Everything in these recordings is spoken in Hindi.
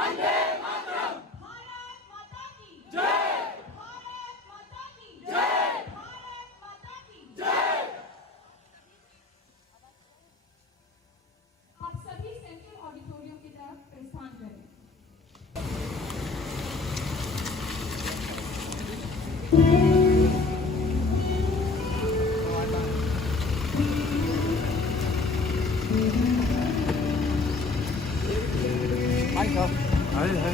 आप सभी सेंट्रल ऑडिटोरियम की तरफ प्रस्थान करें। Hi, sir. Hi, hi.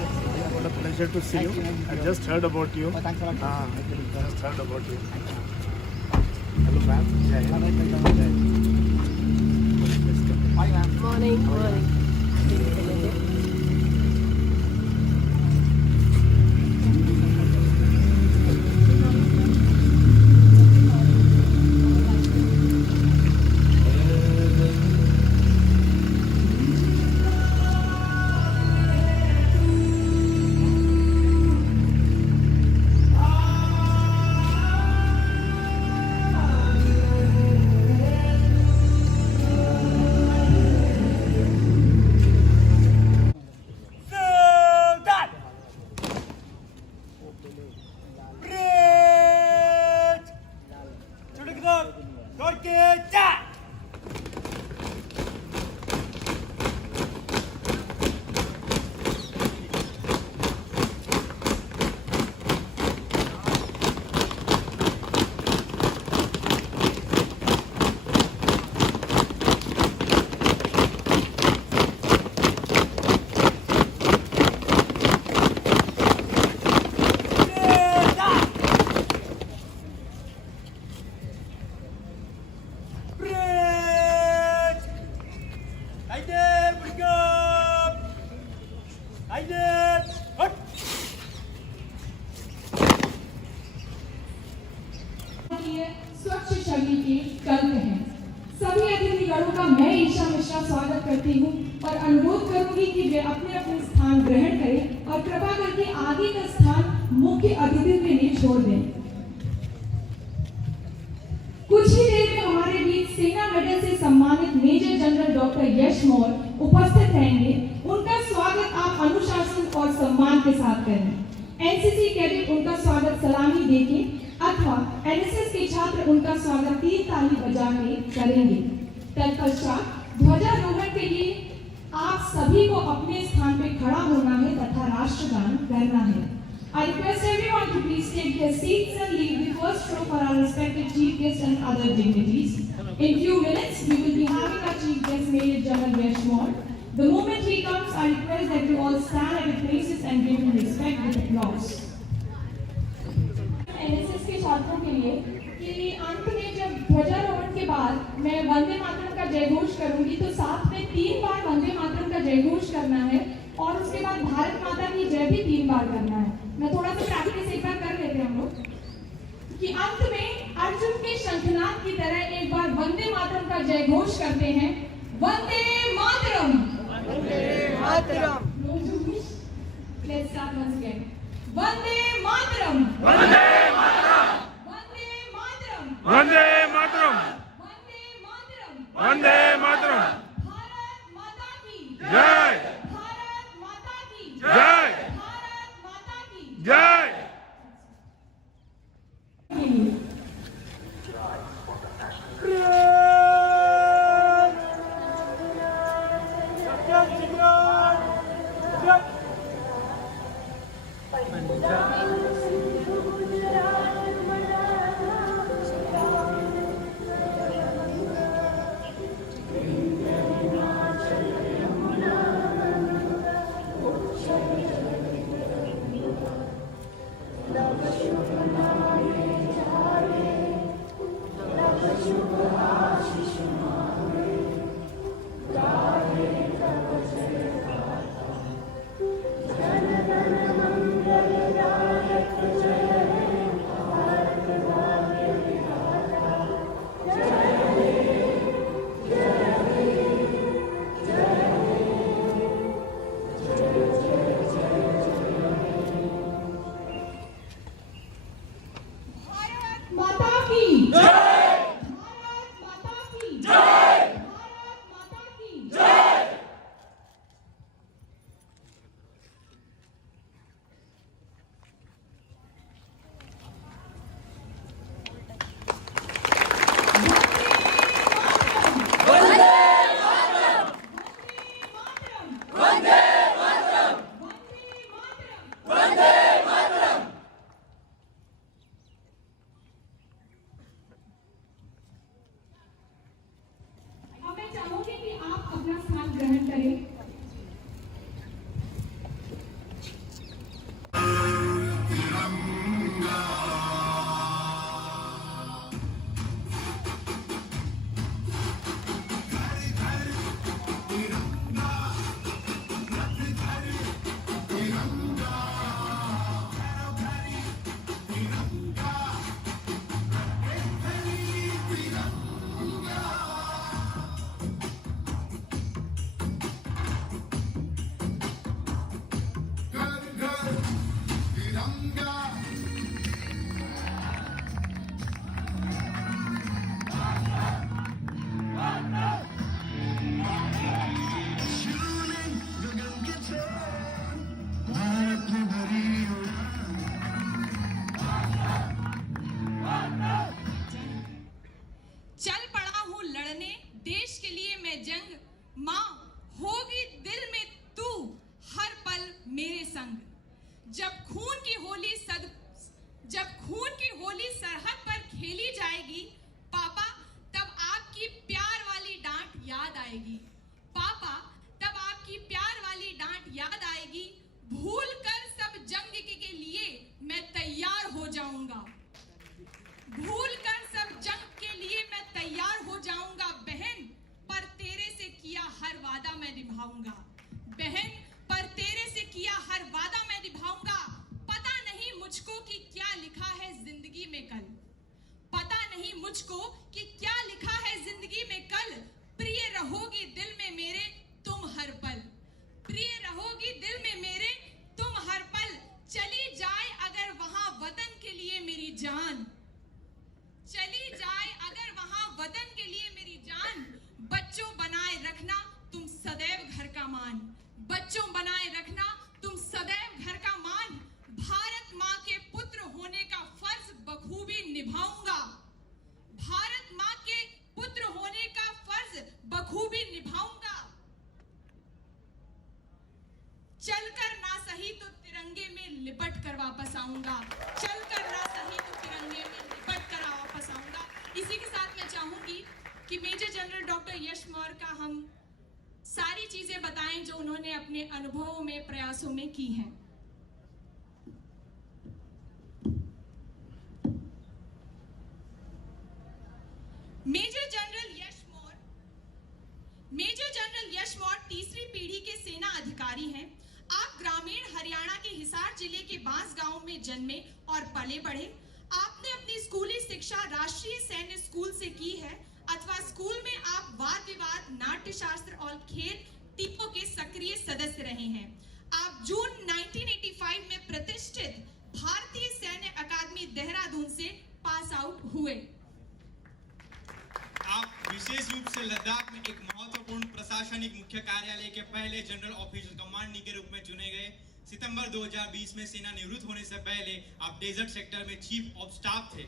What a pleasure to see you. I just heard about you. Oh, thanks a lot, sir. I just heard about you. Hello, ma'am. Yeah, yeah. Hi, ma'am. Morning. स्वच्छ छवि के कल्प हैं। सभी अतिथिगणों का मैं ईशा मिश्रा स्वागत करती हूँ और अनुरोध करूंगी कि वे अपने अपने स्थान ग्रहण करें और कृपा करके आगे का स्थान मुख्य अतिथि के लिए छोड़ दें। कुछ ही देर में हमारे बीच सेना मेडल से सम्मानित मेजर जनरल डॉक्टर यश मौर्य उपस्थित रहेंगे। उनका स्वागत आप अनुशासन और सम्मान के साथ करें। एनसीसी कैडेट उनका स्वागत सलामी देके अथवा एनएसएस के छात्र उनका स्वागत 3 ताली बजा के करेंगे। तत्पश्चात ध्वजारोहण के लिए आप सभी को अपने स्थान पे खड़ा होना है तथा राष्ट्रगान करना है। I request everyone to please take their seats and leave the first row for our respected chief guests and other dignitaries. In few minutes, we will be having our chief guest, Major General Yash Maury. The moment he comes, I request that you all stand at your places and give him respect with applause. NSS के छात्रों के लिए कि अंत में जब ध्वजारोहण के बाद मैं वंदे मातरम का जयघोष करूंगी तो साथ में 3 बार वंदे मातरम का जयघोष करना है और उसके बाद भारत माता की जय भी 3 बार करना है। मैं थोड़ा सा प्रैक्टिस एक बार कर लेते हैं हम लोग कि अंत में अर्जुन के शंखनाद की तरह एक बार वंदे मातरम का जयघोष करते हैं। Vande Mataram, Vande Mataram. Let's start once again. Vande Mataram, Vande Mataram, Vande Mataram, Vande Mataram, Vande Mataram, Vande Mataram. Bharat माता की जय, भारत माता की जय, भारत माता की जय। करें। चल पड़ा हूँ लड़ने देश के लिए मैं जंग, माँ होगी दिल में तू हर पल मेरे संग। जब खून की होली सरहद पर खेली जाएगी, पापा तब आपकी प्यार वाली डांट याद आएगी। पापा तब आपकी प्यार वाली डांट याद आएगी। भूल कर सब जंग के लिए मैं तैयार हो जाऊंगा। भूल कर सब जंग के लिए मैं तैयार हो जाऊंगा। बहन पर तेरे से किया हर वादा मैं निभाऊंगा। बहन पर तेरे से किया हर वादा मैं निभाऊंगा। पता नहीं मुझको कि क्या लिखा है जिंदगी में कल। पता नहीं मुझको कि क्या लिखा है जिंदगी में कल। प्रिय रहोगी दिल में मेरे तुम हर पल। प्रिय रहोगी दिल में मेरे तुम हर पल। चली जाए अगर वहां वतन के लिए मेरी जान। चली जाए अगर वहां वतन के लिए मेरी जान। बच्चों बनाए रखना तुम सदैव घर का मान। बच्चों बनाए रखना तुम सदैव घर का मान। भारत माँ के पुत्र होने का फर्ज बखूबी निभाऊंगा। भारत माँ के पुत्र होने का फर्ज बखूबी निभाऊंगा। चलकर ना सही तो तिरंगे में लिपट कर वापस आऊंगा। चलकर ना सही तो तिरंगे में लिपट कर वापस आऊंगा। इसी के साथ मैं चाहूंगी कि मेजर जनरल डॉक्टर यश मौर्य का हम सारी चीजें बताएं जो उन्होंने अपने अनुभवों में प्रयासों में की हैं। मेजर जनरल यश मौर्य तीसरी पीढ़ी के सेना अधिकारी हैं। आप ग्रामीण हरियाणा के हिसार जिले के बांस गांव में जन्मे और पले बढ़े। आपने अपनी स्कूली शिक्षा राष्ट्रीय सैन्य स्कूल से की है अथवा स्कूल में आप वाद विवाद, नाट्य शास्त्र और खेल टीमों के सक्रिय सदस्य रहे हैं। आप जून 1985 में प्रतिष्ठित भारतीय सैन्य अकादमी देहरादून से पास आउट हुए। आप विशेष रूप से लद्दाख में एक महत्वपूर्ण प्रशासनिक मुख्य कार्यालय के पहले जनरल ऑफिसर कमांडिंग के रूप में चुने गए। सितंबर 2020 में सेना निवृत्त होने से पहले आप डेजर्ट सेक्टर में चीफ ऑफ स्टाफ थे।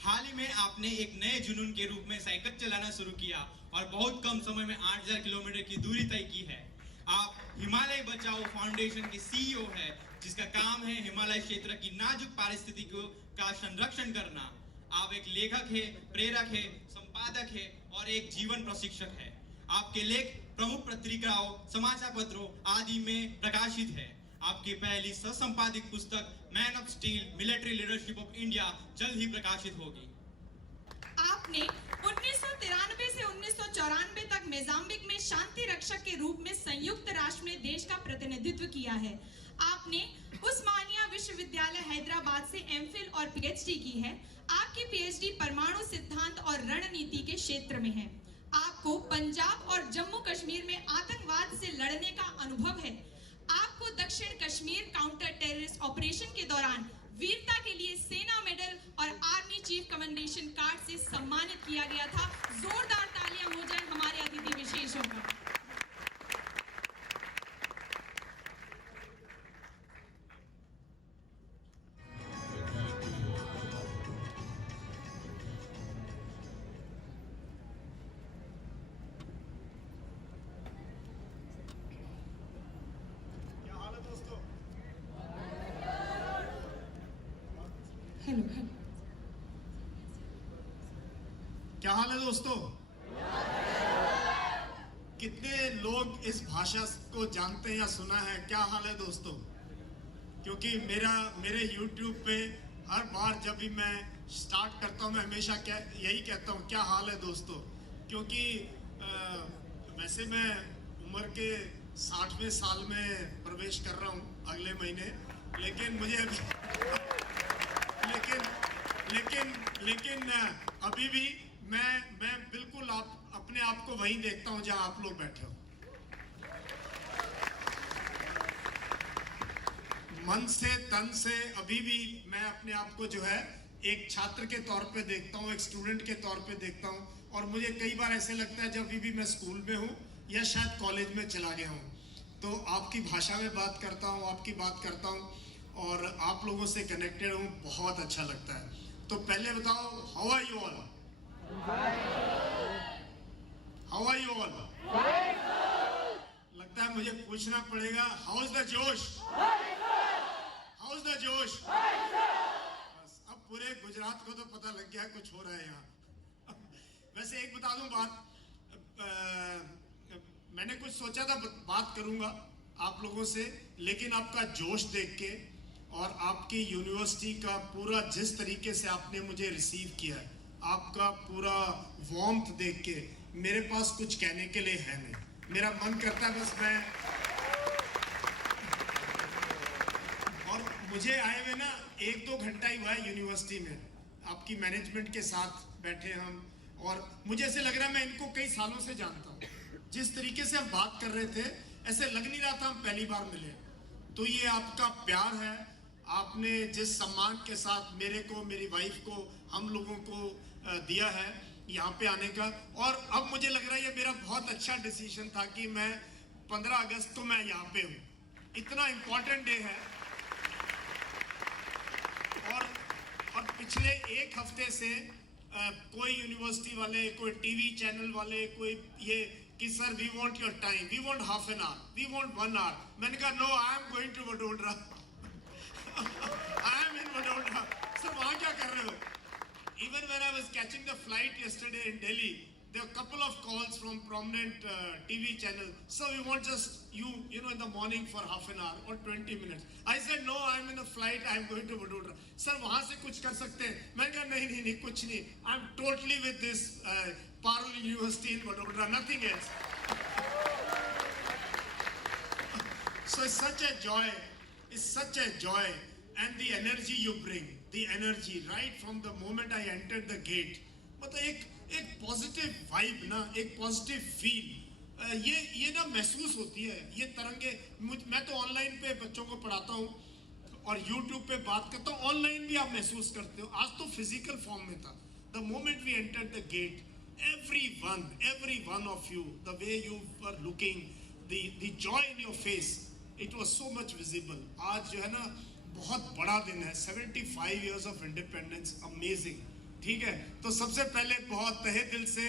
हाल ही में आपने एक नए जुनून के रूप में साइकिल चलाना शुरू किया और बहुत कम समय में 8000 किलोमीटर की दूरी तय की है। आप हिमालय बचाओ फाउंडेशन के सीईओ है, जिसका काम है हिमालय क्षेत्र की नाजुक पारिस्थितिकी का संरक्षण करना। आप एक लेखक है, प्रेरक है, संपादक है और एक जीवन प्रशिक्षक है। आपके लेख प्रमुख पत्रिकाओं, समाचार पत्रों आदि में प्रकाशित है। आपकी पहली सह-संपादित पुस्तक man of steel military leadership of India जल्द ही प्रकाशित होगी। आपने 1993 से 1994 तक मोजाम्बिक में शांति रक्षक के रूप में संयुक्त राष्ट्र में देश का प्रतिनिधित्व किया है। आपने उस्मानिया विश्वविद्यालय हैदराबाद से एमफिल और पीएचडी की है। आपकी पीएचडी परमाणु सिद्धांत और रणनीति के क्षेत्र में है। आपको पंजाब और जम्मू कश्मीर में आतंकवाद से लड़ने का अनुभव है। आपको दक्षिण कश्मीर काउंटर टेररिस्ट ऑपरेशन के दौरान वीरता के लिए सेना मेडल और आर्मी चीफ कमेंडेशन कार्ड से सम्मानित किया गया था। जोरदार तालियां हो जाए हमारे अतिथि विशेषों का। हेलो हेलो, क्या हाल है दोस्तों? कितने लोग इस भाषा को जानते हैं या सुना है? क्या हाल है दोस्तों? क्योंकि मेरे YouTube पे हर बार जब भी मैं स्टार्ट करता हूँ मैं हमेशा यही कहता हूँ, क्या हाल है दोस्तों? क्योंकि वैसे मैं उम्र के 60वें साल में प्रवेश कर रहा हूँ अगले महीने, लेकिन मुझे लेकिन अभी भी मैं बिल्कुल अपने आप को वहीं देखता हूँ जहाँ आप लोग बैठे हो। मन से तन से अभी भी मैं अपने आप को जो है एक छात्र के तौर पे देखता हूँ, एक स्टूडेंट के तौर पे देखता हूँ। और मुझे कई बार ऐसे लगता है जब भी मैं स्कूल में हूँ या शायद कॉलेज में चला गया हूँ, तो आपकी भाषा में बात करता हूँ, आपकी बात करता हूँ और आप लोगों से कनेक्टेड हूँ, बहुत अच्छा लगता है। तो पहले बताओ, how are you all? How are you all? लगता है मुझे पूछना पड़ेगा, how is the josh? How is the josh? बस अब पूरे गुजरात को तो पता लग गया कुछ हो रहा है यहाँ। वैसे एक बता दूं बात, मैंने कुछ सोचा था बात करूंगा आप लोगों से, लेकिन आपका जोश देख के और आपकी यूनिवर्सिटी का पूरा जिस तरीके से आपने मुझे रिसीव किया है, आपका पूरा वार्मथ देख के मेरे पास कुछ कहने के लिए है नहीं। मेरा मन करता है बस मैं, और मुझे आए हुए ना 1-2 घंटा ही हुआ है यूनिवर्सिटी में, आपकी मैनेजमेंट के साथ बैठे हम, और मुझे ऐसे लग रहा है मैं इनको कई सालों से जानता हूँ। जिस तरीके से हम बात कर रहे थे ऐसे लग नहीं रहा था हम पहली बार मिले। तो ये आपका प्यार है, आपने जिस सम्मान के साथ मेरे को, मेरी वाइफ को, हम लोगों को दिया है यहाँ पे आने का। और अब मुझे लग रहा है ये मेरा बहुत अच्छा डिसीजन था कि मैं 15 अगस्त को मैं यहाँ पे हूँ। इतना इम्पोर्टेंट डे है। और पिछले एक हफ्ते से कोई यूनिवर्सिटी वाले, कोई टीवी चैनल वाले, कोई ये कि sir we want your time, we want half an hour, we want 1 hour. मैंने कहा no, I am going to Vadodara, I am in Vadodara. Sir वहाँ क्या कर रहे हो? Even when I was catching the flight yesterday in Delhi, there were a couple of calls from prominent TV channel. So we want just you know, in the morning for half an hour or 20 minutes. I said no, I'm in a flight. I'm going to Vadodara. Sir, वहाँ से कुछ कर सकते हैं? मैंने कहा नहीं कुछ नहीं. I'm totally with this Parul University in Vadodara. Nothing else. So it's such a joy. It's such a joy. And the energy you bring, the energy right from the moment I entered the gate, मतलब एक पॉजिटिव वाइब ना, एक पॉजिटिव फील ये ना महसूस होती है। ये तरंगे, मैं तो ऑनलाइन पे बच्चों को पढ़ाता हूँ और यूट्यूब पे बात करता हूँ, ऑनलाइन भी आप महसूस करते हो। आज तो फिजिकल फॉर्म में था। The moment we entered the gate, every one of you, the way you were looking, the joy in your face, it was so much visible. आज जो है ना बहुत बड़ा दिन है, 75 years of independence, amazing। ठीक है, तो सबसे पहले बहुत तहे दिल से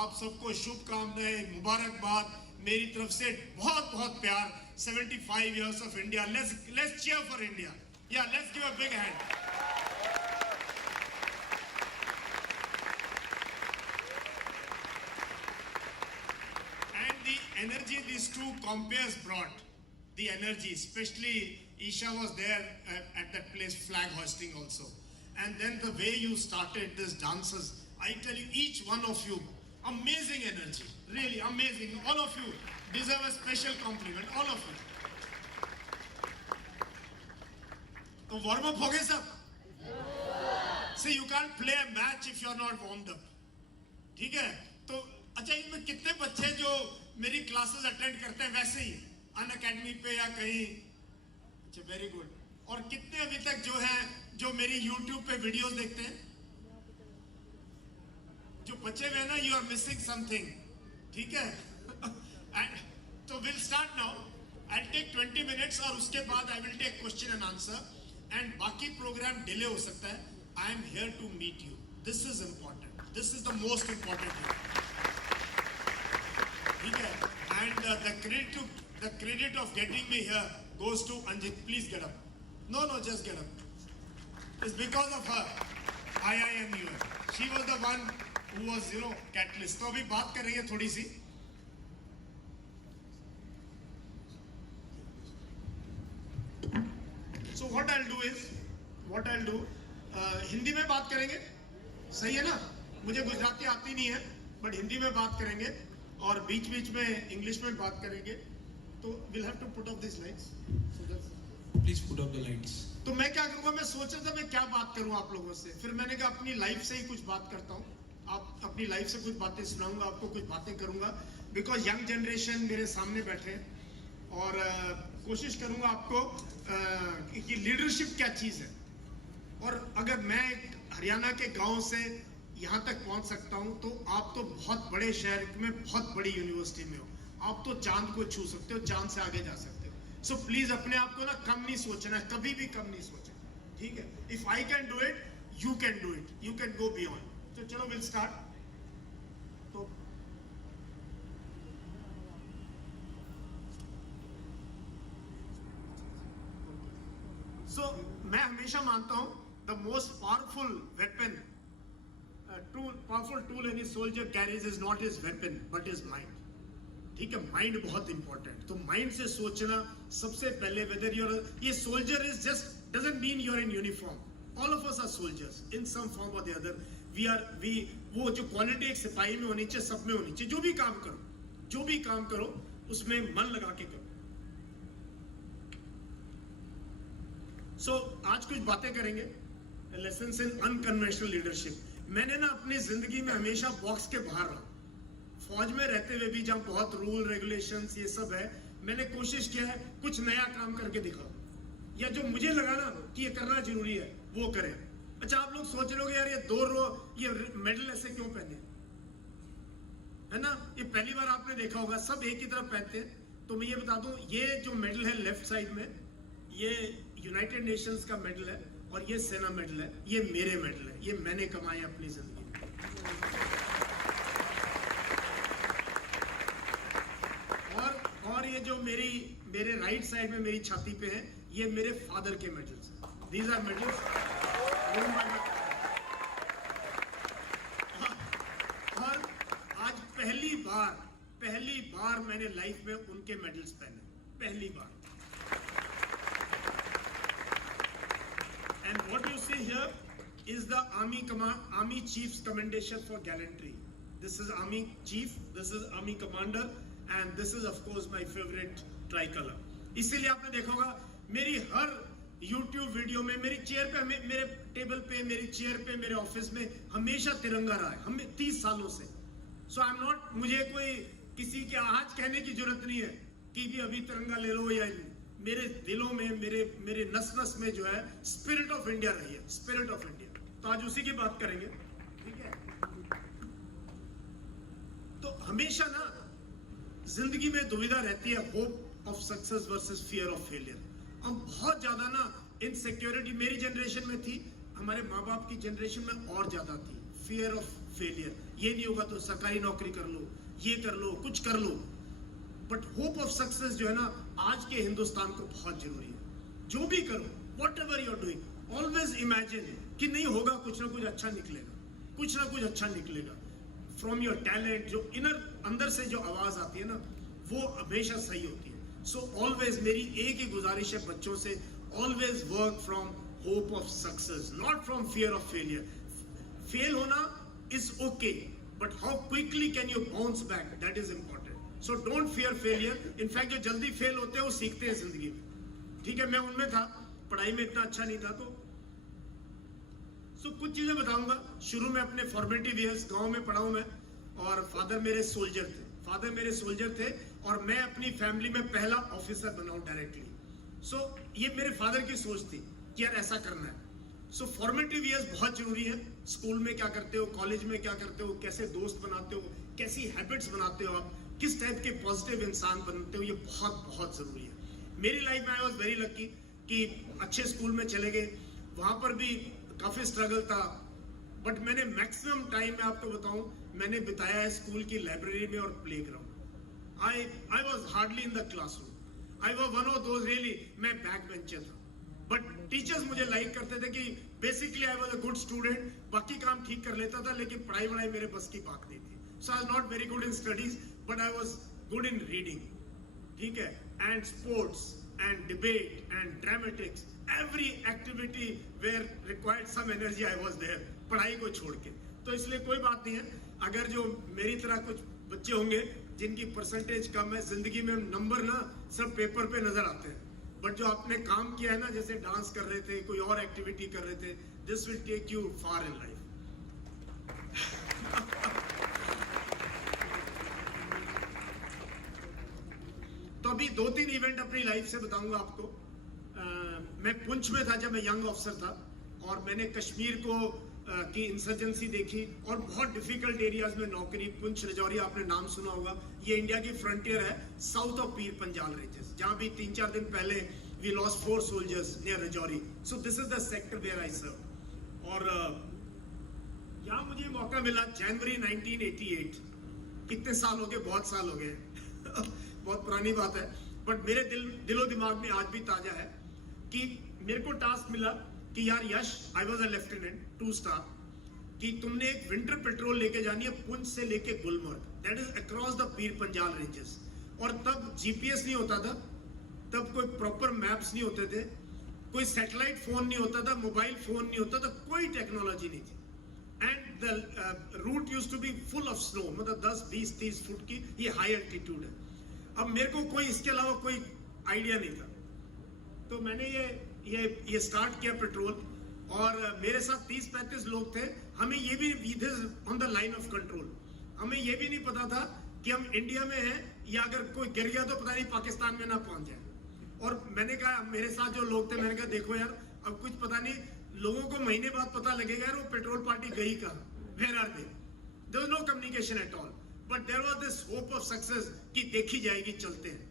आप सबको शुभकामनाएं, मुबारकबाद, मेरी तरफ से बहुत बहुत प्यार। 75 years of India, let's cheer for India, yeah, let's give a big hand। And the energy these two compeers brought, the energy, especially Isha was there at that place, flag hoisting also. And then the way you started these dances, I tell you, each one of you, amazing energy, really amazing. All of you deserve a special compliment, all of you. तो warm up हो गए सब? See, you can't play a match if you're not warmed up. ठीक है? तो अच्छा, इनमें कितने बच्चे जो मेरी क्लासेस अटेंड करते हैं वैसे ही अन अकेडमी पे या कहीं? अच्छा, वेरी गुड। और कितने अभी तक जो है जो मेरी YouTube पे वीडियोस देखते हैं? जो बच्चे हुए ना, यू आर मिसिंग समथिंग। ठीक है? तो will start now. I take 20 minutes और उसके बाद I will take question and answer and बाकी प्रोग्राम डिले हो सकता है। I am here to meet you, this is important, this is the most important thing. ठीक है? And the credit of getting me here goes to Anjit. Please get up. No, just get up. It's because of her. IIMUM. She was the one who was, catalyst. तो अभी बात कर रही है थोड़ी सी। So what I'll do, Hindi में बात करेंगे, सही है ना? मुझे गुजराती आती नहीं है, बट हिंदी में बात करेंगे और बीच बीच में इंग्लिश में बात करेंगे. तो we'll have to put up these lights. So that's... Please put up the lights. तो मैं क्या करूंगा, मैं सोच रहा था मैं क्या बात करूं आप लोगों से. फिर मैंने कहा अपनी लाइफ से ही कुछ बात करता हूं. आप अपनी लाइफ से कुछ बातें सुनाऊंगा, आपको कुछ बातें करूंगा. बिकॉज यंग जनरेशन मेरे सामने बैठे हैं और कोशिश करूंगा आपको कि लीडरशिप क्या चीज है. और अगर मैं एक हरियाणा के गांव से यहाँ तक पहुंच सकता हूं, तो आप तो बहुत बड़े शहर में बहुत बड़ी यूनिवर्सिटी में हो. आप तो चांद को छू सकते हो, चांद से आगे जा सकते हो. सो प्लीज अपने आप को ना कम नहीं सोचना है, कभी भी कम नहीं सोचना. ठीक है? If I can do it, you can do it, you can go beyond. तो चलो विल स्टार्ट. तो मैं हमेशा मानता हूं the most powerful weapon, powerful tool any soldier carries is not his weapon but his mind. ठीक है? माइंड बहुत इंपॉर्टेंट. तो माइंड से सोचना सबसे पहले. वेदर यूर ये soldier is just doesn't mean you're in uniform. All of us are soldiers in some form और द अदर. वी वो जो क्वालिटी एक सिपाही में होनी चाहिए, सब में होनी चाहिए. जो भी काम करो उसमें मन लगा के करो. सो आज कुछ बातें करेंगे, लेसन्स इन अनकन्वेंशनल लीडरशिप. मैंने ना अपनी जिंदगी में हमेशा बॉक्स के बाहर रहा. फौज में रहते हुए भी जहां बहुत रूल रेगुलेशंस ये सब है, मैंने कोशिश किया है कुछ नया काम करके दिखाओ, या जो मुझे लगा ना कि ये करना जरूरी है वो करें. अच्छा, आप लोग सोच रहे हो यार ये मेडल ऐसे क्यों पहने, है ना? ये पहली बार आपने देखा होगा, सब एक ही तरफ पहनते हैं. तो मैं ये बता दूं, ये जो मेडल है लेफ्ट साइड में, ये यूनाइटेड नेशंस का मेडल है और ये सेना मेडल है. ये मेरे मेडल है, ये मैंने कमाए अपनी जिंदगी में. और ये जो मेरे राइट साइड में मेरी छाती पे है, ये मेरे फादर के मेडल्स हैं. These are medals. और आज पहली बार मैंने लाइफ में उनके मेडल्स पहने, पहली बार. And what you see here is the Army Chief's Commendation for Gallantry. This is Army Chief, this is Army Commander, and this is of course my favorite tricolor. इसीलिए आपने देखा होगा मेरी हर YouTube वीडियो में, मेरी चेयर पे, मेरे टेबल पे, मेरी चेयर पे, मेरे ऑफिस में हमेशा तिरंगा रहा है, हमें 30 सालों से. So I'm not, मुझे कोई किसी के आज कहने की जरूरत नहीं है कि भी अभी तिरंगा ले लो, या मेरे दिलों में, मेरे नस नस में जो है स्पिरिट ऑफ इंडिया रही है, स्पिरिट ऑफ इंडिया. तो आज उसी की बात करेंगे. ठीक है? तो हमेशा ना जिंदगी में दुविधा रहती है, hope of success versus fear of failure. हम बहुत ज्यादा ना इनसिक्योरिटी मेरी जनरेशन में थी, हमारे माँ बाप की जनरेशन में और ज्यादा थी. फियर ऑफ फेलियर, ये नहीं होगा तो सरकारी नौकरी कर लो, ये कर लो, कुछ कर लो. बट होप ऑफ सक्सेस जो है ना, आज के हिंदुस्तान को बहुत जरूरी है. जो भी करो, whatever you are doing, always imagine कि नहीं होगा, कुछ ना कुछ अच्छा निकलेगा, कुछ ना कुछ अच्छा निकलेगा. फ्रॉम योर टैलेंट, जो अंदर से जो आवाज आती है ना, वो हमेशा सही होती है. सो ऑलवेज मेरी एक ही गुजारिश है बच्चों से, always work from hope of success, not from fear of failure. Fail होना is okay, but how quickly can you bounce back, that is important. So don't fear failure. In fact जो जल्दी फेल होते हैं वो सीखते हैं जिंदगी में. ठीक है? मैं उनमें था, पढ़ाई में इतना अच्छा नहीं था. तो कुछ चीजें बताऊंगा. शुरू में अपने फॉर्मेटिव ईयर्स गांव में पढ़ा हूं मैं, और फादर मेरे सोल्जर थे और मैं अपनी फैमिली में पहला ऑफिसर बना हूं डायरेक्टली. सो ये मेरे फादर की सोच थी कि यार ऐसा करना है. सो फॉर्मेटिव ईयर्स बहुत जरूरी है. स्कूल में क्या करते हो, कॉलेज में क्या करते हो, कैसे दोस्त बनाते हो, कैसी हैबिट्स बनाते हो आप, किस टाइप के पॉजिटिव इंसान बनते हो, ये बहुत बहुत जरूरी है. मेरी लाइफ में आई वॉज वेरी लकी कि अच्छे स्कूल में चले गए. वहां पर भी काफी स्ट्रगल था, बट मैंने मैक्सिमम टाइम में आपको बताऊं मैंने बिताया है स्कूल की लाइब्रेरी में और playground. I was hardly in the classroom. I was one of those really, मैं बैक बेंचर था. बट टीचर्स मुझे लाइक करते थे कि basically I was a good student. बाकी काम ठीक कर लेता था, लेकिन पढ़ाई मेरे बस की बात नहीं थी. So I was not very good in studies, but I was good in reading. ठीक है? And sports and debate and dramatics, every activity where required some energy, I was there, पढ़ाई को छोड़ के। तो इसलिए कोई बात नहीं है, अगर जो मेरी तरह कुछ बच्चे होंगे जिनकी परसेंटेज कम है, जिंदगी में नंबर ना सब पेपर पे नजर आते हैं, बट जो आपने काम किया है ना, जैसे डांस कर रहे थे, कोई और एक्टिविटी कर रहे थे, this will take you far in life. तो अभी 2-3 इवेंट अपनी लाइफ से बताऊंगा आपको। मैं पुंछ में था जब मैं यंग ऑफिसर था, और मैंने कश्मीर को की इंसर्जेंसी देखी, और बहुत डिफिकल्ट एरियाज में नौकरी। पुंछ रजौरी आपने नाम सुना होगा, ये इंडिया की फ्रंटियर है south of Pir Panjal ranges, जहां भी 3-4 दिन पहले we lost 4 soldiers near Rajouri. So this is the sector where I serve. और यहाँ मुझे मौका मिला जनवरी 1988। कितने साल हो गए, बहुत साल हो गए बहुत पुरानी बात है, बट मेरे दिलो दिमाग में आज भी ताजा है कि मेरे को टास्क मिला कि यार Yash, I was a lieutenant 2 star, कि तुमने एक विंटर पेट्रोल लेके जानी है पुंछ से लेके Gulmarg, that is across the Pir Panjal ranges. और तब जीपीएस नहीं होता था, तब कोई प्रॉपर मैप्स नहीं होते थे, कोई सैटेलाइट फोन नहीं होता था, मोबाइल फोन नहीं होता था, कोई टेक्नोलॉजी नहीं थी। And the route used to be full of snow, मतलब 10-20-30 फुट की ये हाई एल्टीट्यूड है। अब मेरे को कोई इसके अलावा कोई आइडिया नहीं था, तो मैंने ये स्टार्ट किया पेट्रोल, और मेरे साथ 30-35 लोग थे। हमें ये भी on the line of control, हमें ये भी नहीं पता था कि हम इंडिया में हैं, या अगर कोई गिर गया तो पता नहीं पाकिस्तान में ना पहुंच जाए। और मैंने कहा, मेरे साथ जो लोग थे, मैंने कहा देखो यार, अब कुछ पता नहीं, लोगों को महीने बाद पता लगेगा यार वो पेट्रोल पार्टी गई कहाँ, where are they. There was no communication at all, but there was this hope of success कि देखी जाएगी, चलते हैं।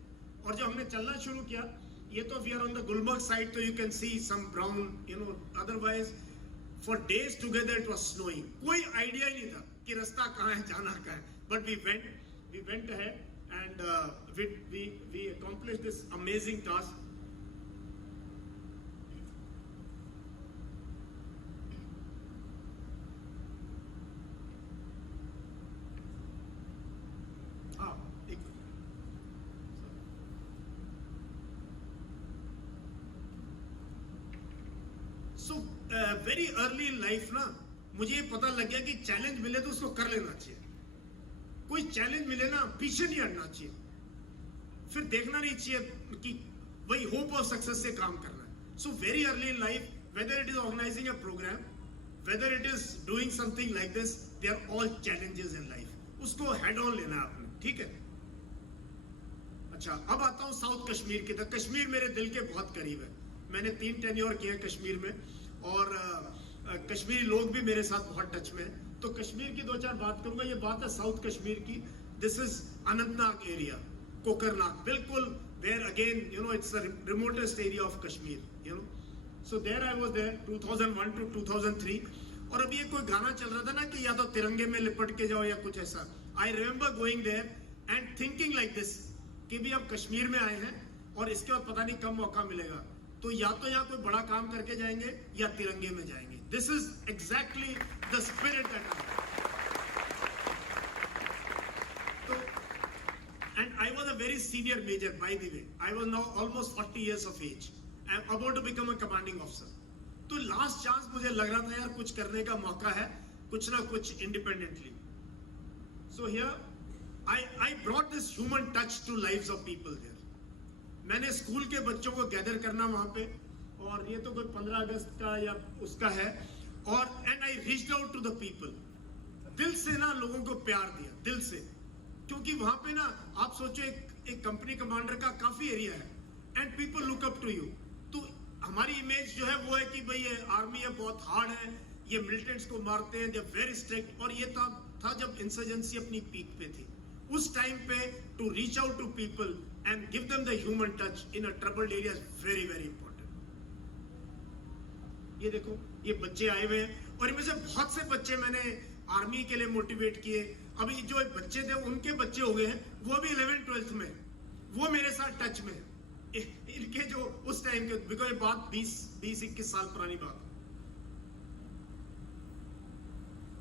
और जब हमने चलना शुरू किया, ये तो we are on the Gulmarg side, तो you can see some brown, you know, otherwise for days together it was snowing. कोई आइडिया ही नहीं था कि रास्ता कहाँ है, जाना कहाँ है, but we went ahead and we accomplished this amazing task. So very early in life ना, मुझे ये पता लग गया कि चैलेंज मिले तो उसको कर लेना चाहिए। कोई चैलेंज मिले ना, पीछे नहीं हटना चाहिए, फिर देखना नहीं चाहिए कि वही होप ऑफ सक्सेस से काम करना है। So very early in life, whether it is organising a programme, whether it is doing something like this, they are all challenges in life, उसको हेड ऑन लेना है आपने, ठीक है। अच्छा, अब आता हूं साउथ कश्मीर की तरफ। कश्मीर मेरे दिल के बहुत करीब है, मैंने 3 टेन्योर किए कश्मीर में, और कश्मीरी लोग भी मेरे साथ बहुत टच में है। तो कश्मीर की 2-4 बात करूंगा। ये बात है साउथ कश्मीर की। This is Anantnag area, Kokernag, बिल्कुल there again, you know, it's the remotest area of Kashmir, you know. So there I was there 2001 to 2003। और अभी ये कोई गाना चल रहा था ना कि या तो तिरंगे में लिपट के जाओ या कुछ ऐसा। I remember going there and thinking like this कि भी अब कश्मीर में आए हैं और इसके बाद पता नहीं कब मौका मिलेगा, तो यहाँ कोई बड़ा काम करके जाएंगे या तिरंगे में जाएंगे। This is exactly the spirit that I have. तो and I was a very senior major, by the way. I was now almost 40 years of age. I am about to become a commanding officer. तो लास्ट चांस मुझे लग रहा था यार कुछ करने का मौका है, कुछ ना कुछ independently. So here I brought this human touch to lives of people there. मैंने स्कूल के बच्चों को गैदर करना वहां पे, और ये तो कोई 15 अगस्त का या उसका है, और and I reached out to the people. दिल से ना लोगों को प्यार दिया, दिल से, क्योंकि वहां पे ना आप सोचो एक कंपनी कमांडर का काफी एरिया है and people look up to you. तो हमारी इमेज जो है वो है कि भाई ये आर्मी है, बहुत हार्ड है, ये मिलिटेंट्स को मारते हैं, दे आर वेरी स्ट्रिक्ट। और ये था जब इंसर्जेंसी अपनी पीक पे थी। उस टाइम पे to reach out to people and give them the human touch in a troubled area is very very important. ये देखो, ये बच्चे आए हुए हैं, और इनमें से बहुत से बच्चे मैंने आर्मी के लिए मोटिवेट किए। अभी जो बच्चे थे उनके बच्चे हो गए हैं, वो भी 11th-12th में, वो मेरे साथ टच में। इनके जो उस टाइम के, बिकॉज ये बात 20-21 साल पुरानी बात।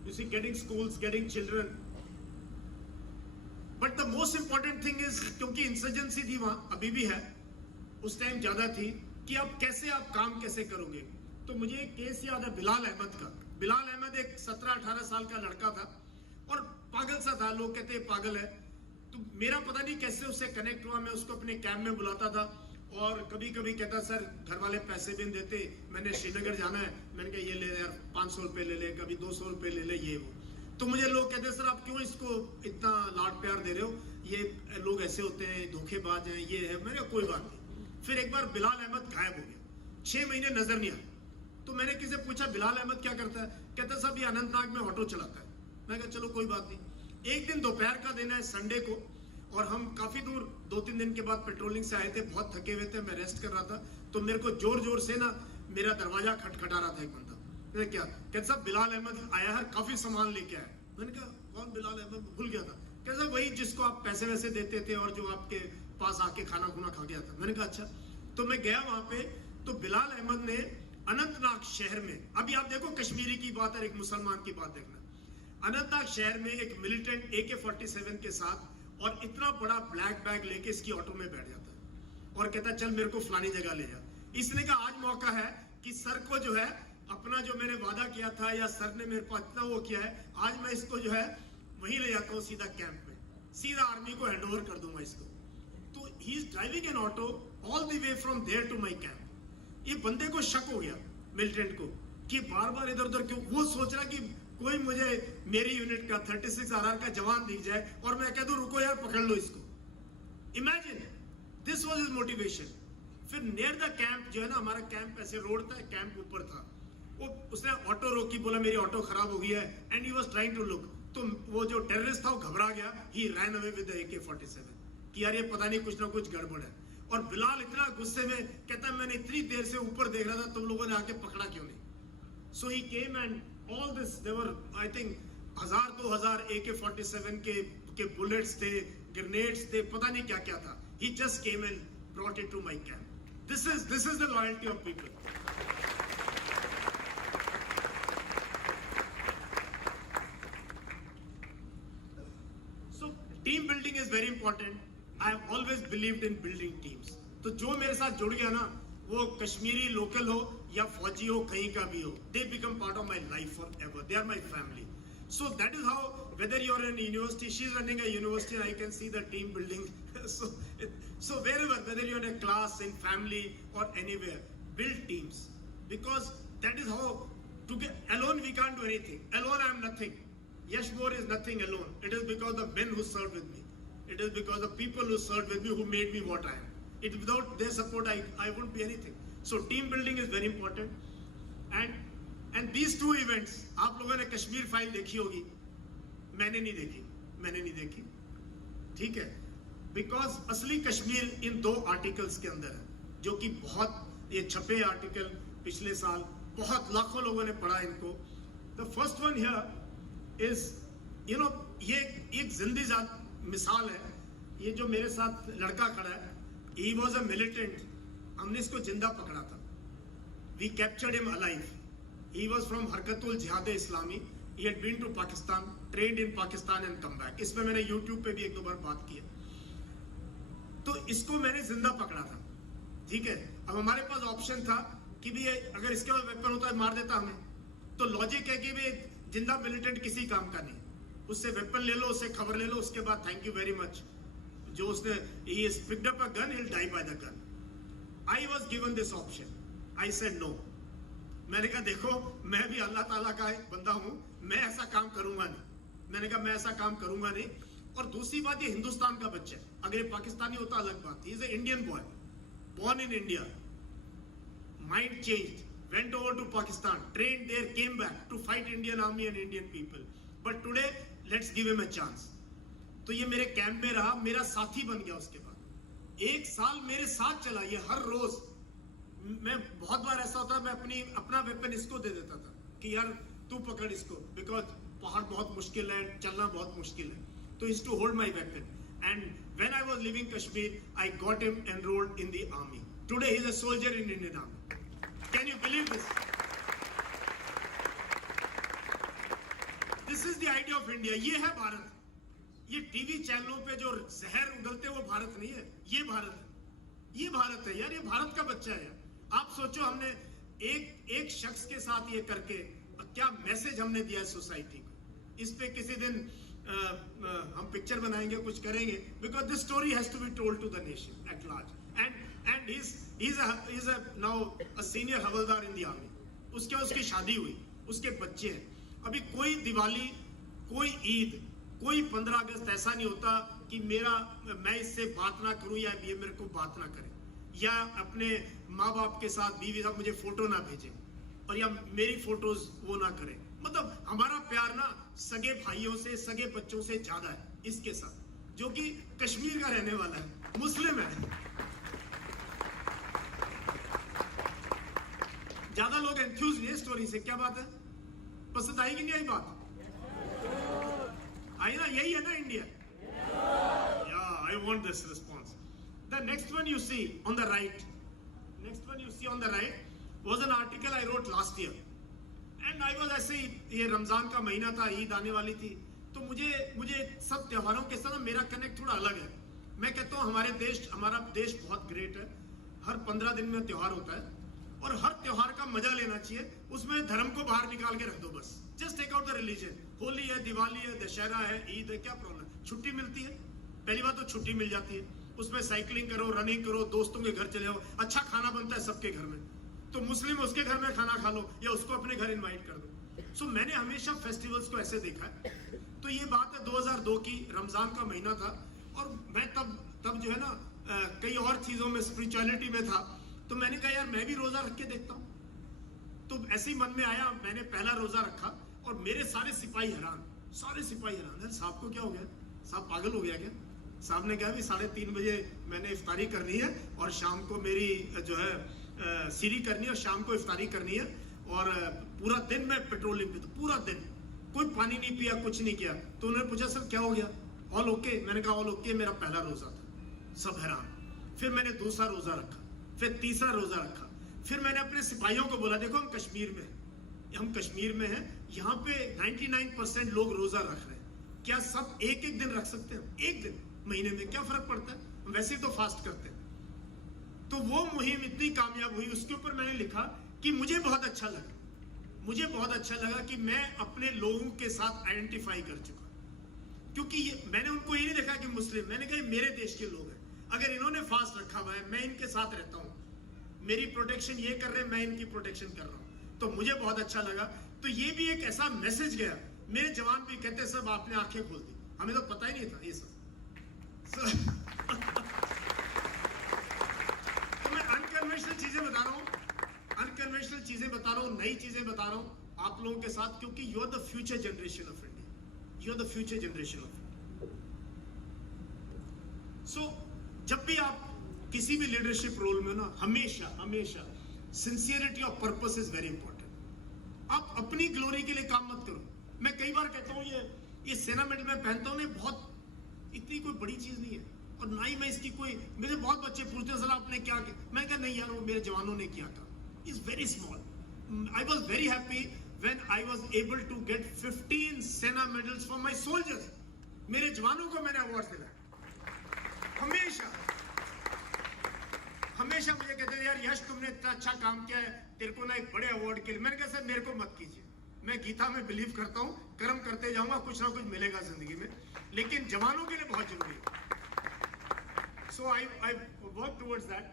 You see, getting schools, getting children. But the most important thing is, क्योंकि इंसर्जेंसी थी वहां, अभी भी है, उस टाइम ज्यादा थी कि आप काम कैसे करोगे। तो मुझे एक केस याद है बिलाल अहमद का। बिलाल अहमद एक 17-18 साल का लड़का था और पागल सा था, लोग कहते हैं पागल है। तो मेरा पता नहीं कैसे उससे कनेक्ट हुआ, मैं उसको अपने कैंप में बुलाता था और कभी कभी कहता सर घर वाले पैसे भी नहीं देते, मैंने श्रीनगर जाना है, मैंने कहा ये ले यार 500 रुपये ले ले, कभी 200 रुपये ले ले, ये वो। तो मुझे लोग कहते सर आप क्यों इसको इतना लाड प्यार दे रहे हो, ये लोग ऐसे होते हैं, धोखेबाज हैं, ये है। मैंने कहा कोई बात नहीं। फिर एक बार बिलाल अहमद गायब हो गया, 6 महीने नजर नहीं आया। तो मैंने किसी से पूछा बिलाल अहमद क्या करता है, कहता साहब ये अनंतनाग में ऑटो चलाता है। मैं कहा चलो कोई बात नहीं। एक दिन दोपहर का दिन है, संडे को, और हम काफी दूर 2-3 दिन के बाद पेट्रोलिंग से आए थे, बहुत थके हुए थे, मैं रेस्ट कर रहा था। तो मेरे को जोर जोर से ना मेरा दरवाजा खटखटा रहा था एक बंदा। मैंने क्या, कहता साहब बिलाल अहमद आया है, काफी सामान लेके आया। मैंने कहा कौन बिलाल अहमद, भूल गया था। कहता वही जिसको आप पैसे वैसे देते थे और जो आपके पास आके खाना खुना खा गया था। मैंने कहा अच्छा। तो मैं गया वहां पे, तो बिलाल अहमद ने अनंतनाग शहर में, अभी आप देखो कश्मीरी की बात है, एक मुसलमान की बात देखना, अनंतनाग शहर में एक मिलिटेंट AK-47 के साथ और इतना बड़ा ब्लैक बैग लेके इसकी ऑटो में बैठ जाता है और कहता चल मेरे को फलानी जगह ले जा। इसने कहा आज मौका है कि सर को जो है अपना जो मैंने वादा किया था या सर ने मेरे पास इतना वो किया है, आज मैं इसको जो है वहीं ले जाता हूँ सीधा कैंप में, सीधा आर्मी को हैंडओवर कर दूंगा इसको। तो he is driving an auto all the way from there to my camp. ये बंदे को शक हो गया मिलिटेंट को कि बार बार इधर उधर क्यों, वो सोच रहा कि कोई मुझे मेरी यूनिट का 36 RR का जवान दिख जाए और मैं कह दूं रुको यार पकड़ लो इसको। Imagine this was his motivation. फिर नियर द कैंप जो है ना, हमारा कैंप ऐसे रोड था, कैंप ऊपर था, वो उसने ऑटो रोकी, बोला मेरी ऑटो खराब हो गई है, and he was trying to look. तो वो जो टेररिस्ट था वो घबरा गया, he ran away with the AK-47 कि यार ये पता नहीं कुछ ना कुछ गड़बड़ है। और बिलाल इतना गुस्से में कहता मैंने इतनी देर से ऊपर देख रहा था, तुम लोगों ने आके पकड़ा क्यों नहीं। So he came and all this whatever I think 1000-2000 AK-47 के बुलेट्स थे, ग्रेनेड्स थे, पता नहीं क्या क्या था। He just came and brought it to my camp. This is the loyalty of people. Team building is very important. I have always believed in building teams. तो जो मेरे साथ जुड़ गया ना, वो कश्मीरी लोकल हो या फौजी हो, कहीं का भी हो, they become part of my life forever, they are my family. So that is how, whether you are in a university, she is running a university, and I can see the team building. so wherever, whether you are in a class, in family, or anywhere, build teams, because that is how. Alone we can't do anything. Alone I am nothing. Yashmore is nothing alone. It is because the men who served with me. It is because the people who served with me who made me what I am. Without their support, I wouldn't be anything. So team building is very important, and these two events, आप लोगों ने कश्मीर फाइल देखी होगी, मैंने नहीं देखी, ठीक है, बिकॉज असली कश्मीर इन 2 आर्टिकल्स के अंदर है, जो कि बहुत ये छपे आर्टिकल पिछले साल बहुत लाखों लोगों ने पढ़ा इनको। The first one here is ये एक जिंदी मिसाल है। ये जो मेरे साथ लड़का खड़ा है, ही वॉज अ मिलिटेंट, हमने इसको जिंदा पकड़ा था, we captured him alive. He was from Harkatul Jihad Islami. He had been to Pakistan, trained in Pakistan and come back. इसमें मैंने YouTube पे भी 1-2 बार बात की है। तो इसको मैंने जिंदा पकड़ा था, ठीक है। अब हमारे पास ऑप्शन था कि भी अगर इसके पास वेपन होता है मार देता हमें। तो लॉजिक है कि भी जिंदा मिलिटेंट किसी काम का नहीं, उससे वेपन ले लो, उससे खबर ले लो, उसके बाद थैंक यू वेरी मच। जो उसने he has picked up a gun, he'll die by the gun. I was given this option. I said no. मैंने कहा देखो मैं भी अल्लाह ताला का एक बंदा हूं, मैं ऐसा काम करूंगा नहीं। मैंने कहा मैं ऐसा काम करूंगा नहीं। और दूसरी बात, ये हिंदुस्तान का बच्चा है, अगर ये पाकिस्तानी होता अलग बात। He is a Indian boy, born in India, mind changed, went over to Pakistan, trained there, came back to fight Indian army and Indian people. But today let's give him a chance. तो ये मेरे कैंप में रहा, मेरा साथी बन गया। उसके बाद 1 साल मेरे साथ चला, ये हर रोज। मैं बहुत बार ऐसा होता, मैं अपना वेपन इसको दे देता था कि यार तू पकड़ इसको, बिकॉज पहाड़ बहुत मुश्किल है, चलना बहुत मुश्किल है। तो is to hold my weapon, and when I was living Kashmir I got him enrolled in the army. Today he is a soldier in Indian army. Can you believe this? This is the idea of India. ये है भारत। ये टीवी चैनलों पे जो जहर उगलते वो भारत नहीं है, ये भारत है। ये भारत है यार, ये भारत का बच्चा है यार। आप सोचो हमने एक शख्स के साथ ये करके क्या मैसेज हमने दिया है सोसाइटी को। इस पे किसी दिन हम पिक्चर बनाएंगे, कुछ करेंगे, because this story has to be told to the nation at large. And he is now a senior havildar in the army. उसकी शादी हुई, उसके बच्चे हैं। अभी कोई दिवाली, कोई ईद, कोई 15 अगस्त ऐसा नहीं होता कि मैं इससे बात ना करूं या ये मेरे को बात ना करे, या अपने माँ बाप के साथ, बीवी साहब मुझे फोटो ना भेजे, और या मेरी फोटोज वो ना करे। मतलब हमारा प्यार ना सगे भाइयों से, सगे बच्चों से ज्यादा है इसके साथ, जो कि कश्मीर का रहने वाला है, मुस्लिम है। ज्यादा लोग एंथ्यूज नहीं है स्टोरी से। क्या बात है, पसंद आई कि नहीं आई बात? आई ना, यही है ना India. Yeah, I want this response. The next one you see on the right, was an article I wrote last year, and I was ऐसे ही, ये रमजान का महीना था, ईद आने वाली थी, तो मुझे सब त्योहारों के साथ मेरा कनेक्ट थोड़ा अलग है। मैं कहता हूँ हमारा देश बहुत ग्रेट है। हर 15 दिन में त्योहार होता है, और हर त्योहार का मजा लेना चाहिए। उसमें धर्म को बाहर निकाल के रख दो बस। Just take out the religion. Holi है, दिवाली है, दशहरा है, ईद है, क्या प्रॉब्लम? छुट्टी मिलती है, पहली बात तो छुट्टी मिल जाती है। उसमें साइकिलिंग करो, रनिंग करो, दोस्तों के घर चले जाओ, अच्छा खाना बनता है सबके घर में, तो मुस्लिम उसके घर में खाना खा लो या उसको अपने घर इनवाइट कर दो। सो मैंने हमेशा फेस्टिवल्स को ऐसे देखा है। तो ये बात है 2002 की, रमजान का महीना था, और मैं तब जो है ना कई और चीजों में, स्पिरिचुअलिटी में था। तो मैंने कहा यार मैं भी रोजा रख के देखता हूँ। तो ऐसे ही मन में आया, मैंने पहला रोजा रखा, और मेरे सारे सिपाही हैरान। साहब को क्या हो गया? साहब पागल हो गया क्या? साहब ने कहा भी 3:30 बजे मैंने इफ्तारी करनी है, और शाम को मेरी जो है सीरी करनी है, और शाम को इफ्तारी करनी है, और पूरा दिन मैं पेट्रोलिंग पे, तो पूरा दिन कोई पानी नहीं पिया, कुछ नहीं किया। तो उन्होंने पूछा सर क्या हो गया? All okay? मैंने कहा ऑल ओके, मेरा पहला रोजा था। सब हैरान। फिर मैंने दूसरा रोजा रखा, फिर तीसरा रोजा रखा। फिर मैंने अपने सिपाहियों को बोला देखो हम कश्मीर में हैं, यहाँ पे 99% लोग रोजा रख रहे हैं, क्या सब एक दिन रख सकते हैं? एक दिन महीने में क्या फर्क पड़ता है, वैसे ही तो फास्ट करते हैं। तो वो मुहिम इतनी कामयाब हुई, उसके ऊपर मैंने लिखा कि मुझे बहुत अच्छा लगा कि मैं अपने लोगों के साथ आइडेंटिफाई कर चुका। क्योंकि मैंने उनको ये नहीं देखा कि मुस्लिम, मैंने कहा मेरे देश के लोग हैं, अगर इन्होंने फास्ट रखा हुआ है, मैं इनके साथ रहता हूं, मेरी प्रोटेक्शन ये कर रहे हैं, मैं इनकी प्रोटेक्शन कर रहा हूं, तो मुझे बहुत अच्छा लगा। तो ये भी एक ऐसा मैसेज गया। मेरे जवान भी कहते सब आपने आंखें खोल दी, हमें तो पता ही नहीं था ये सब। तो मैं अनकन्वेंशनल चीजें बता रहा हूं, नई चीजें बता रहा हूं आप लोगों के साथ, क्योंकि you are the future generation of India. So जब भी आप किसी भी लीडरशिप रोल में ना, हमेशा sincerity of purpose is very important. आप अपनी ग्लोरी के लिए काम मत करो। मैं कई बार कहता हूं ये सेना मेडल मैं पहनता हूं, बहुत इतनी कोई बड़ी चीज नहीं है, और ना ही मैं इसकी कोई, मेरे बहुत बच्चे पूछते हैं सर आपने क्या किया? मैं कहा नहीं यार वो मेरे जवानों ने किया था, is very small. I was very happy when I was able to get 15 Sena medals for my soldiers. मेरे जवानों को मैंने अवार्ड दिलाया। हमेशा मुझे कहते थे यार यश तुमने इतना अच्छा काम किया है, तेरे को ना एक बड़े अवार्ड के लिए। मैंने कहा सर मेरे को मत कीजिए, मैं गीता में बिलीव करता हूं, कर्म करते जाऊंगा, कुछ ना कुछ मिलेगा जिंदगी में, लेकिन जवानों के लिए बहुत जरूरी है। So I work towards that.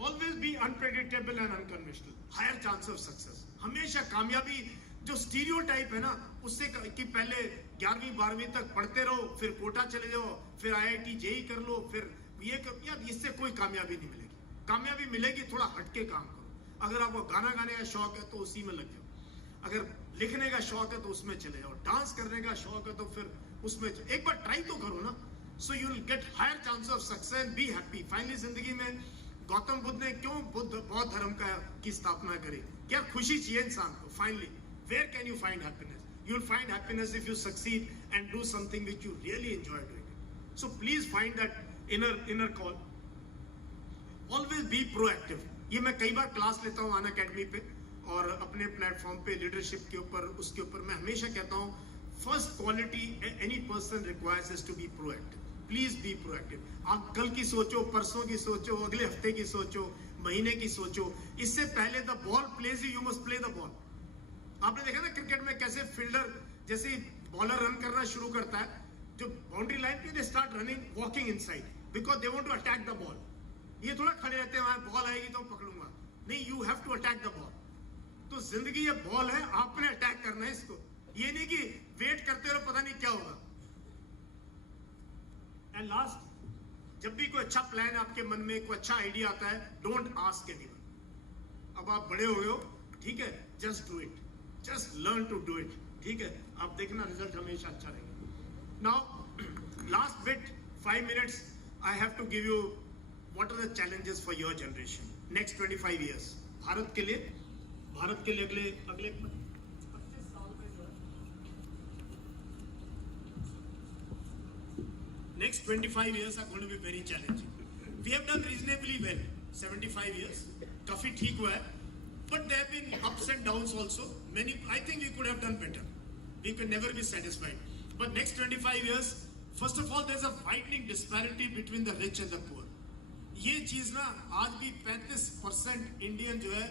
Always be unpredictable and unconventional, higher chance of success. हमेशा कामयाबी जो स्टीरियोटाइप है ना, उससे कि पहले 11वीं 12वीं तक पढ़ते रहो, फिर कोटा चले जाओ, फिर IIT JEE कर लो, फिर ये कर, यार इससे कोई कामयाबी नहीं मिलेगी। कामयाबी मिलेगी थोड़ा हटके काम करो। अगर आपको गाना गाने का शौक है तो उसी में लग जाओ, अगर लिखने का शौक है तो उसमें चले जाओ, डांस करने का शौक है तो फिर उसमें एक बार ट्राई तो करो ना। So you will get higher chance of success and be happy. Finally जिंदगी में गौतम बुद्ध ने क्यों बौद्ध धर्म की स्थापना करी? क्या खुशी चाहिए इंसान को। Finally where can you find happiness? You will find happiness if you succeed and do something which you really enjoy doing. So please find that inner call. Always be proactive. ये मैं कई बार क्लास लेता हूँ अनअकैडमी पे और अपने प्लेटफॉर्म पे लीडरशिप के ऊपर, उसके ऊपर मैं हमेशा कहता हूँ first quality any person requires is to be proactive. Please be proactive. आप कल की सोचो, परसों की सोचो, अगले हफ्ते की सोचो, महीने की सोचो। इससे पहले the ball plays you must play the ball. आपने देखा ना क्रिकेट में कैसे फील्डर जैसे बॉलर रन करना शुरू करता है, जो बाउंड्री लाइन पे they start running walking inside because they want to attack the ball. ये थोड़ा खड़े रहते हैं वहां, बॉल आएगी तो पकड़ूंगा, नहीं, you have to attack the ball. तो जिंदगी ये बॉल है, आपने अटैक करना है इसको, ये नहीं कि वेट करते रहो पता नहीं क्या होगा। एंड लास्ट, जब भी कोई अच्छा प्लान आपके मन में, कोई अच्छा आइडिया आता है, डोंट आस्क एनीवन। अब आप बड़े हो गए हो, ठीक है, just do it, just learn to do it, ठीक है, आप देखना रिजल्ट हमेशा अच्छा रहेगा। Now last bit, 5 minutes, I have to give you what are the challenges for your generation next 25 years। Bharat के लिए अगले 25 साल में जो है, next 25 years are going to be very challenging। We have done reasonably well, 75 years, काफी ठीक हुआ है, but there have been ups and downs also। Many, I think we could have done better। We can never be satisfied। But next 25 years, first of all, there's a widening disparity between the rich and the poor। ये चीज ना आज भी 35% इंडियन जो है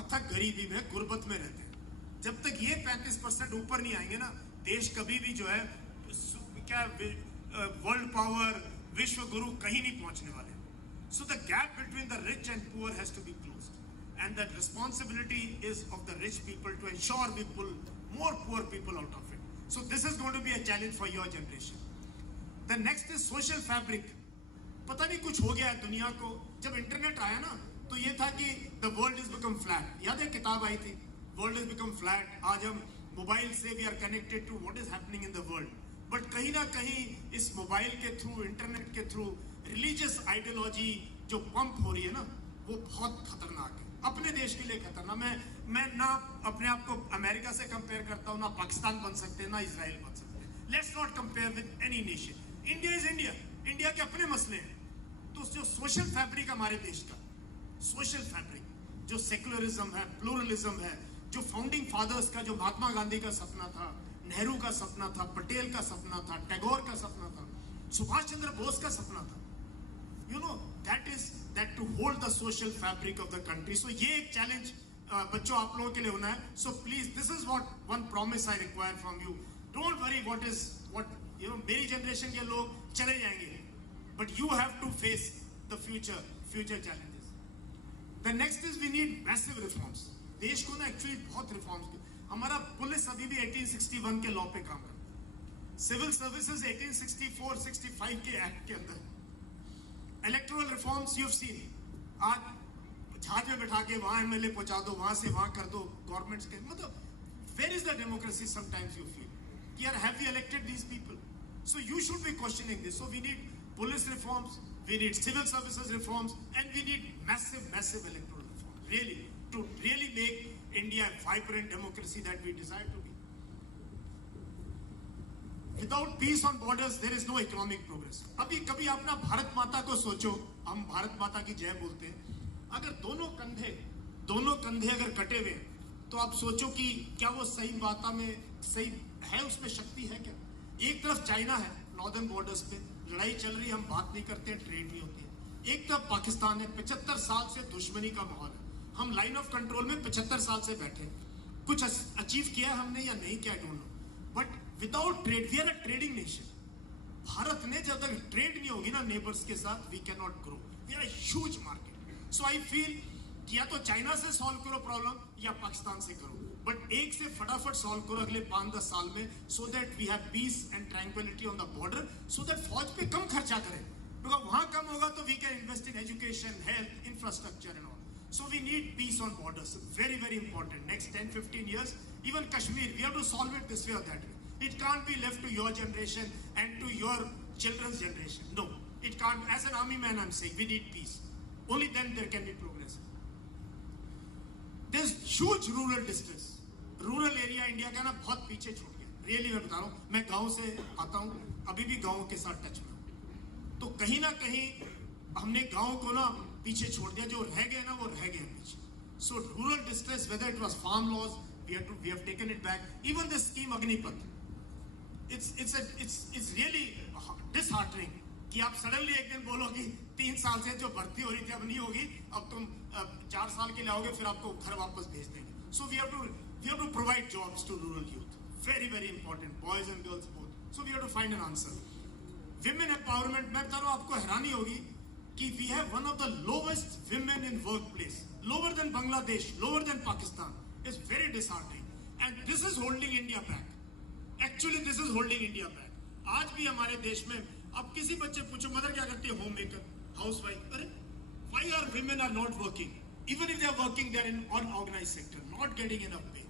अथक गरीबी में, गुर्बत में रहते हैं। जब तक ये 35% ऊपर नहीं आएंगे ना, देश कभी भी जो है क्या वर्ल्ड पावर, विश्व गुरु कहीं नहीं पहुंचने वाले। So the gap between the rich and poor has to be closed and that responsibility is of the rich people to ensure we pull more poor people out of it। So this is going to be a challenge for your generation। The next is social fabric। पता नहीं कुछ हो गया है दुनिया को। जब इंटरनेट आया ना तो ये था कि the world is become flat। याद है किताब आई थी, world has become flat। आज हम मोबाइल से we are connected to what is happening in the world। But कहीं ना कहीं इस मोबाइल के थ्रू, इंटरनेट के थ्रू रिलीजियस आइडियोलॉजी जो पंप हो रही है ना, वो बहुत खतरनाक है, अपने देश के लिए खतरनाक। मैं ना अपने आप को अमेरिका से कंपेयर करता हूँ, ना पाकिस्तान बन सकते हैं, ना इजराइल बन सकते हैं। Let's not compare with any nation. India is India, India के अपने मसले हैं। तो जो सोशल फैब्रिक हमारे देश का, सोशल फैब्रिक जो सेकुलरिज्म है, प्लूरलिज्म है, जो फाउंडिंग फादर्स का, जो महात्मा गांधी का सपना था, नेहरू का सपना था, पटेल का सपना था, टैगोर का सपना था, सुभाष चंद्र बोस का सपना था, you know, that to hold the social fabric of the country। So ये एक challenge बच्चों आप लोगों के लिए होना है। So please, this is what one promise I require from you। Don't worry what you know, मेरी generation के लोग चले जाएंगे, but you have to face the future challenges। The next is we need massive reforms। देश को ना एक्चुअली बहुत रिफॉर्म्स की, हमारा पुलिस अभी भी 1861 के लॉ पे काम करता है, सिविल सर्विसेज 1864-65 के एक्ट के अंदर। Electoral reforms you have seen, आज जहाज में बैठा के वहां एमएलए पहुंचा दो, वहां से वहां कर दो गवर्नमेंट्स के, मतलब where is the democracy sometimes you feel कि यार have we elected these people. So you should be questioning this. So we need police reforms, we need civil services reforms and we need massive electoral reform really to really make India a vibrant democracy that we desire to be। Without peace on borders, there is no economic progress। अभी कभी अपना भारत माता को सोचो, हम भारत माता की जय बोलते हैं, अगर दोनों कंधे अगर कटे हुए तो आप सोचो कि क्या वो सही माता में सही है, उसमें शक्ति है क्या? एक तरफ चाइना है, नॉर्दर्न बॉर्डर्स पे लड़ाई चल रही है, हम बात नहीं करते, ट्रेड नहीं होती है। एक तरफ पाकिस्तान है, 75 साल से दुश्मनी का माहौल है, हम लाइन ऑफ कंट्रोल में 75 साल से बैठे, कुछ अचीव किया हमने या नहीं किया, I don't know. But without trade, we are a trading nation. Bharat ने जब तक ट्रेड नहीं होगी ना नेबर्स के साथ, we can not grow. We are a huge market. So I feel कि या तो चाइना से सॉल्व करो प्रॉब्लम या पाकिस्तान से करो, बट एक से फटाफट सॉल्व करो अगले 5-10 साल में, so that we have peace and tranquillity on the border, so that फौज पे कम खर्चा करें, बिकॉज वहां कम होगा तो we can invest in education, health, infrastructure and all. So we need peace on borders, very, very important. Next 10-15 years, even Kashmir, we have to solve it this way or that way. It can't be left to your generation and to your children's generation. No, it can't. As an army man, I'm saying we need peace. Only then there can be progress. There's huge rural distress. Rural area India का ना बहुत पीछे छूट गया. Really मैं बता रहा हूँ, मैं गाँव से आता हूँ, अभी भी गाँव के साथ टच में हूँ. तो कहीं ना कहीं हमने गाँव को ना पीछे छोड़ दिया, जो रह गए ना वो रह गए पीछे. So rural distress, whether it was farm laws, we have taken it back. Even this scheme Agnipath, it's really disheartening कि आप सडनली एक दिन बोलो कि 3 साल से जो भर्ती हो रही थी अब नहीं होगी, अब तुम 4 साल के लिए आओगे, फिर आपको घर वापस भेज देंगे। So we have to provide jobs to rural youth, very very important, boys and girls both. So we have to find an answer. Women empowerment, मैं बता रहा हूं, आपको हैरानी होगी कि we have one of the lowest women in workplace, lower than Bangladesh, lower than Pakistan. It's very disheartening and this is holding India back. Actually this is holding India back. आज भी हमारे देश में, अब किसी बच्चे पूछो मदर क्या करती है, होम मेकर, हाउस वाइफ। अरे why are women are not working? Even if they are working, they are in unorganised sector, not getting enough pay.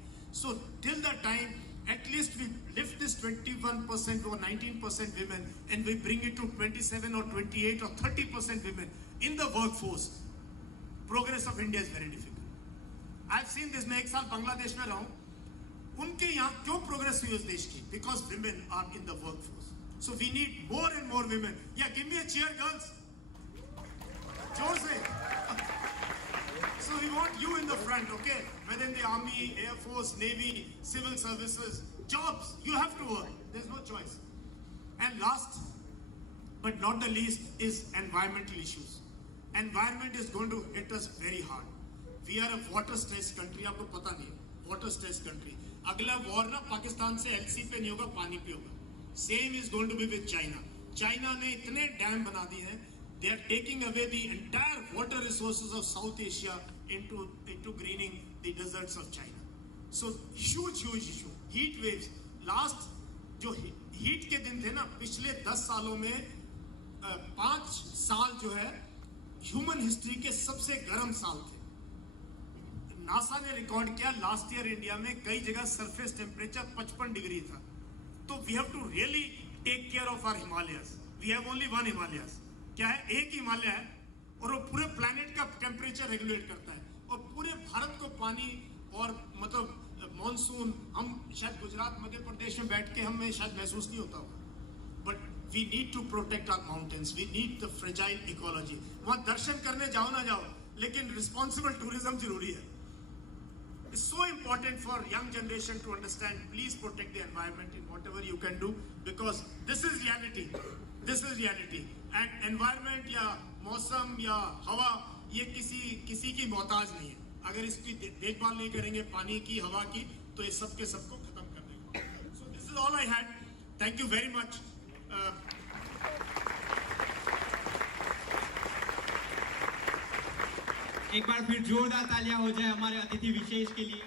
So till the time at least we lift this 21% or 19% women and we bring it to 27 or 28 or 30% women in the workforce, progress of India is very difficult. I've seen this. मैं एक साल बांग्लादेश में रहा हूं, उनके यहाँ क्यों प्रोग्रेस हुई उस देश की? Because women are in the workforce. So we need more and more women. Yeah, give me a cheer, girls. जोर से. So we want you in the front, okay? Whether in the army, air force, navy, civil services, jobs, you have to work. There's no choice. And last but not the least is environmental issues. Environment is going to hit us very hard. We are a water stressed country. आपको पता नहीं है, water stressed country. अगला war ना पाकिस्तान से LC पे नहीं होगा, पानी पे होगा. Same is going to be with China. China ने इतने डैम बना दिए हैं. They are taking away the entire water resources of South Asia into greening the deserts of China. So huge issue. Heat waves. Last जो heat के दिन थे ना, पिछले 10 सालों में 5 साल जो है ह्यूमन हिस्ट्री के सबसे गर्म साल थे। नासा ने रिकॉर्ड किया, लास्ट ईयर इंडिया में कई जगह सरफेस टेम्परेचर 55 डिग्री था। तो we have to really take care of our Himalayas. We have only one Himalayas. क्या है? एक हिमालय है और वो पूरे प्लैनेट का टेम्परेचर रेगुलेट करता है और पूरे भारत को पानी और मतलब मॉनसून, हम शायद गुजरात मध्य प्रदेश में बैठ के हमें शायद महसूस नहीं होता होगा, but we need to protect our mountains, we need the fragile ecology. वहां दर्शन करने जाओ ना जाओ, लेकिन रिस्पॉन्सिबल टूरिज्म जरूरी है। It's so important for young generation to understand, please protect the environment in whatever you can do, because this is reality. This is reality. And environment या मौसम या हवा ये किसी की मोहताज नहीं है। अगर इसकी देखभाल नहीं करेंगे पानी की, हवा की, तो ये सब के सबको खत्म कर देगा। So this is all I had. Thank you very much. एक बार फिर जोरदार तालियां हो जाए हमारे अतिथि विशेष के लिए।